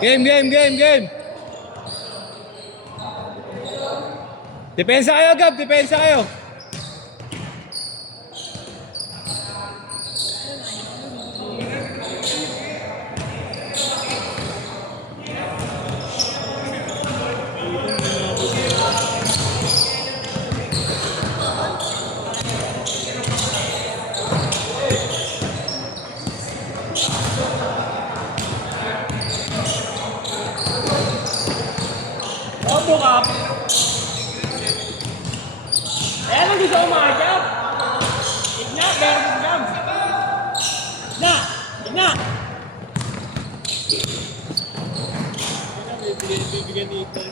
Game. Depensa kayo, Gab. Depensa kayo. Opo ka. Eh, ano gusto ko makakap? Igna, meron mo gab. Igna. Bibigyan ni Ito.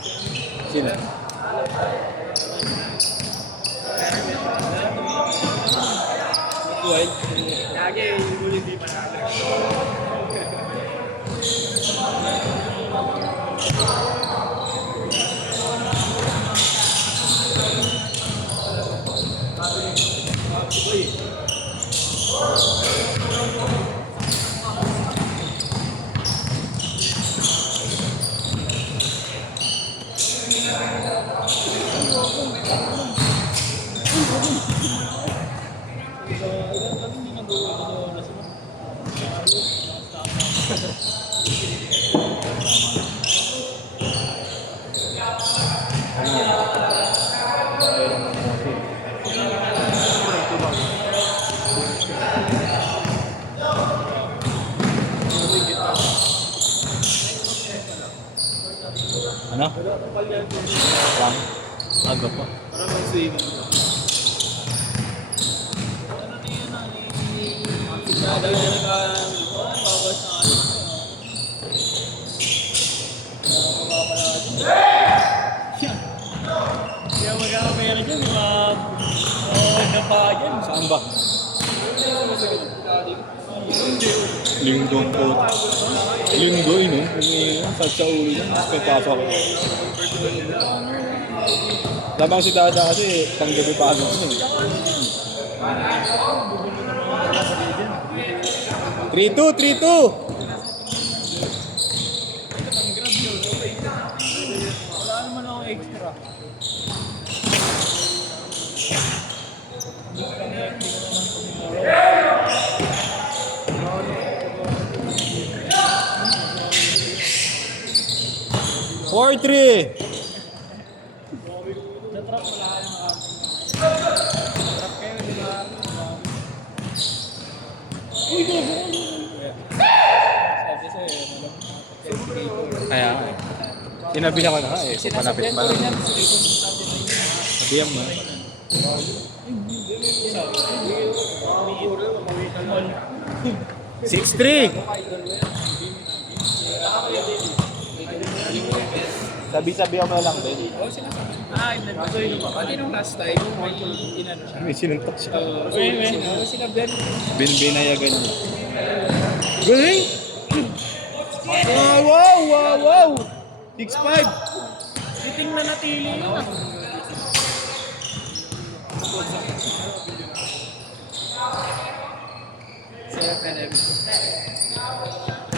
Sino? Lagi, yung hindi panalo. Ano? Lang. Aga pa. Parang ang swimming. Dahil na nagbabawas na ano. Kaya magkakapera dyan, napagan. Saan ba? Linggong ko. Linggo yun, sa ulo yun. Mas pagpasok ko. Labang si Dada kasi, panggabi pa agad yun. 3-2! Wala naman akong extra. Four, 3. Sa truck wala ka naman. Truck kayo, di ba? Uy, sabi sa'yo, Kaya nga eh. Sinabi na ko na nga eh. So, malapit pa lang. Sabihan mo. 6-3. Sabi-sabihan mo na lang din. So yun ba? Pati nung last time, may inano siya. May sinuntok siya. Sinabihan. Binayagan niya. Galing! Wow! 6-5. Siting na natili yun ah. Sa'yo ka na.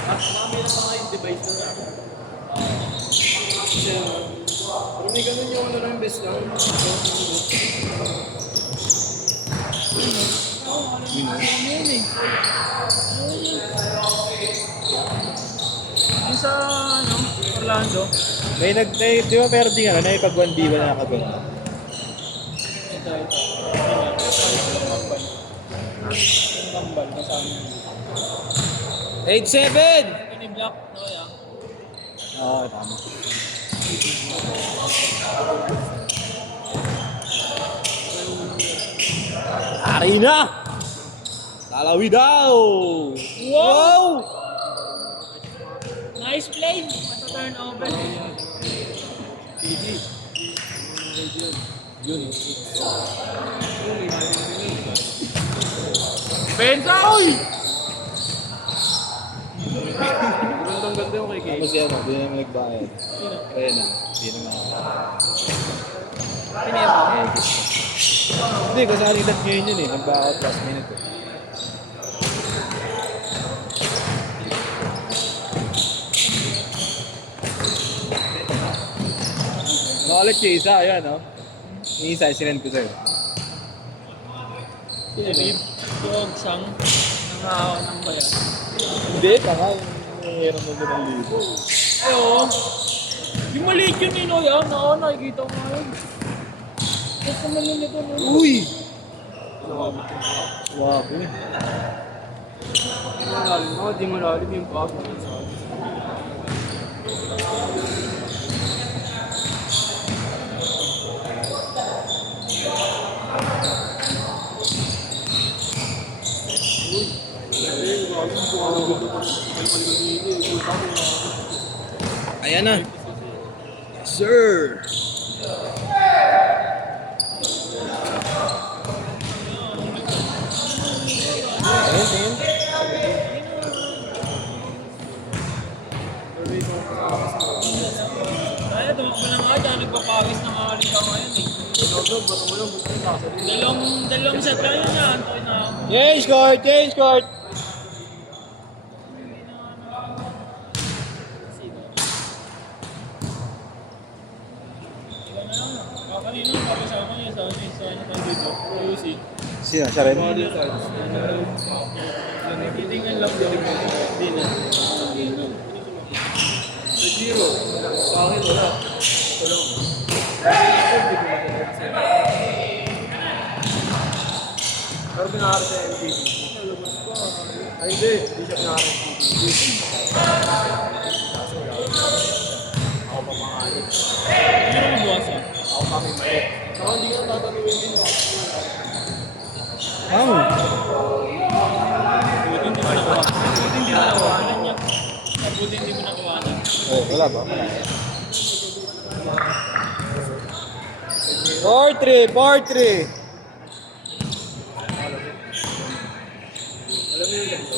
Marami na pa nga yung device na na. Pero may ganun yung ano lang best lang. Yung sa ano, Orlando. Di ba meron din ano, naipag 1v1 na nakagod? Ito. Yung kambal kasama. 8-7! Ini block, no ya. Oo, tama. Ari na! Lalawi daw! Wow! Nice play. Mata turnover. Yun. Benza, oy! Ganda yung kay Kay. Tapos yan, di naman nagbayad. Kaya na, di naman. Pinema. Hindi, kasali dat ngayon yun eh. Nag-backout last minute eh. Ulit yung isa, ayan, no? Yung isa, sinend ko sa'yo. Rib, yung sang, nangahawa ng bayan. Hindi, tanga. Yung meron mo ng libo. Ay, oo. Yung maliit yun, Nino, yan. Oo, nakikita ko nga yun. Gusto naman yun ito, no? Uy! Wapo eh. Di malalim yung pass. Ayan na. Sir! Ayan, ayan. Ay, tumakbo na nga dyan. Nagpapawis na nga ulit ako ngayon eh. Dalawang set lang yun yan. Antoy na ako. Change court! Change court! Kanina, kapasama niya sa ano tayo dito. Ayusin. Sino? Siya rin? Titingnan lang din. Hindi na. Sa Giro, sa akin wala. Pero pinakara sa MPD. Ay hindi, hindi siya pinakara sa MPD. Ako pa mangalit. Hindi naman buwasan. Ako kami mali. Saka hindi ka tatanungin din ako. Ang! Buti hindi mo nakuha. Buti hindi mo nakuhanan niya. Buti hindi mo nakuhanan. Oh, wala ba? Wala. 4-3! 4-3! Alam mo yun ganito?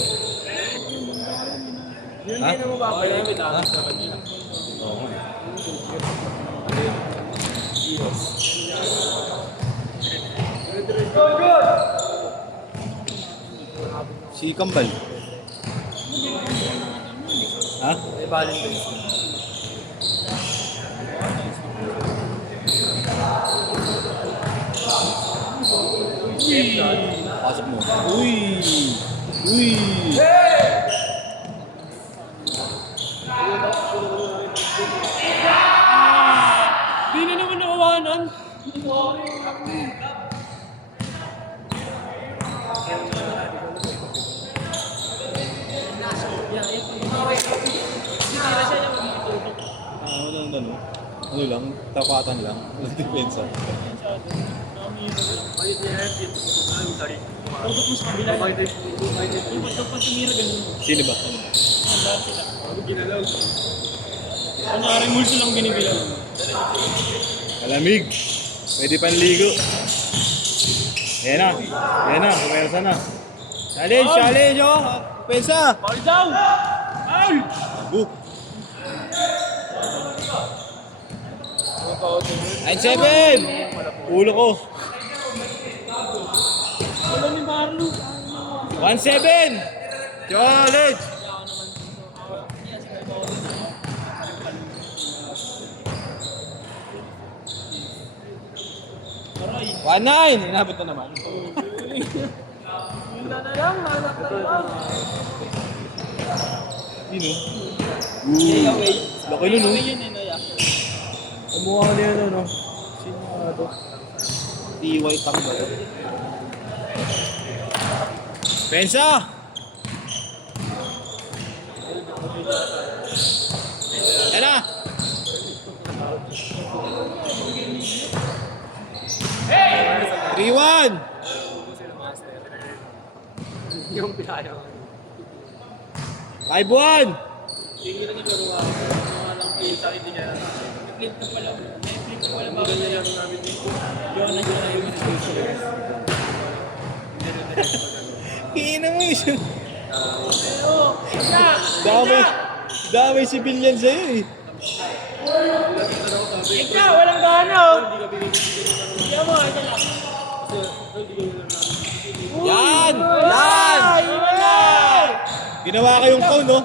Yun Ha? hindi na mapapalimit ha? Sa kanila. Oo. Si Kambal. Ha? May Valentine's. Pasok mo. Uy! Uy! Di na naman nakawanan. Ano lang, tapatan lang. Depensa. Tutok mo sa kabila. Yung batok pa tumira ganun. Sino ba? Ang lahat sila. Kunwari mulso lang binibilang. Malamig. Pwede panligo. Ayan na. Ayan na. Pumersa na. Challenge! Challenge! Oh! Pensa! Paul daw! Paul! Book! 9-7! Ulo ko. Wala ni Marlo. 1-7! Challenge! Aray. 1-9! Inabot na naman. Wala na lang. Hanap na lang. Sino? Okay, okay. Laki nun, no? Okay yun eh, Naya. Kumukha ka niya, no? Sino nga to? TY Tang ba to? Pensa! Yan na! Hey! 3-1! Yung pinaya. 5-1! Tingin na ni Garuwa. Mga lang sa hindi niya. Flip ko pala. Flip ko pala. Hindi ganyan yung namin dito. Yung na siya na yung Kina mo yun. Oo. Damay civilian sa'yo eh. Ikaw, walang gana oh. Hindi mo, ito lang. Yan! Yan! Ginawa kayong cone, no?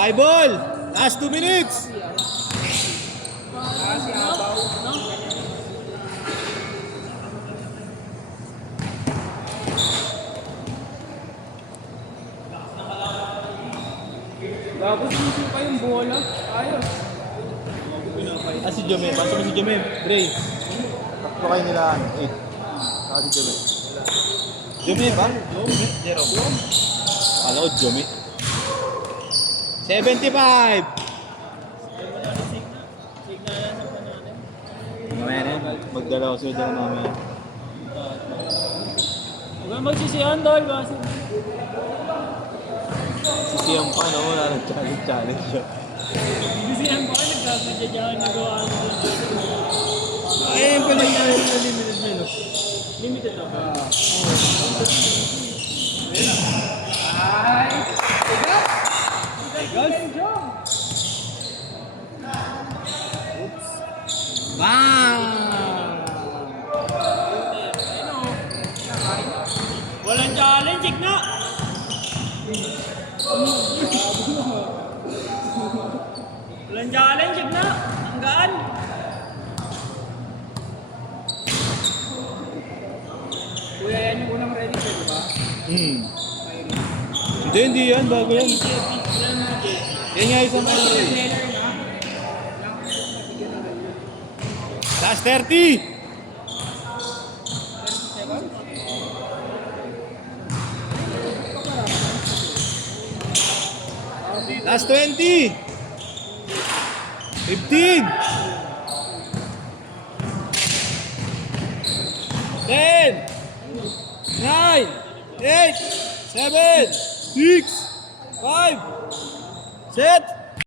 Five ball. Last 2 minutes. Kasi abaw. No? Bago sisi pa yung bola. Ayos. Si Jomem. Pasok mo si Jomem. Dre. Tatlo kayo nila. 8. Si Jomem. Jomem ba? Jerome. Kala ko Jomem. 75. Signalan sa pananin. Mamaya na yan. Magdalaw sila dyan mamaya. Huwag magsisihan dahil kasi. Sisiyang pa no. Wala nag-challenge siya. Sisihan pa kayo nagkakadyadyaan nagawa ano doon. Ay, yung pala yung limited na no. Limited na ba? Walang challenge, na! Walang challenge, na! Ang gaan! Kuya, yan yung unang ready siya, di ba? Hindi yan. Bago yan. Yan nga isang ano rin. Last 30. Last 20. 15. 10. 9. 8. 7. 6. 5. Set.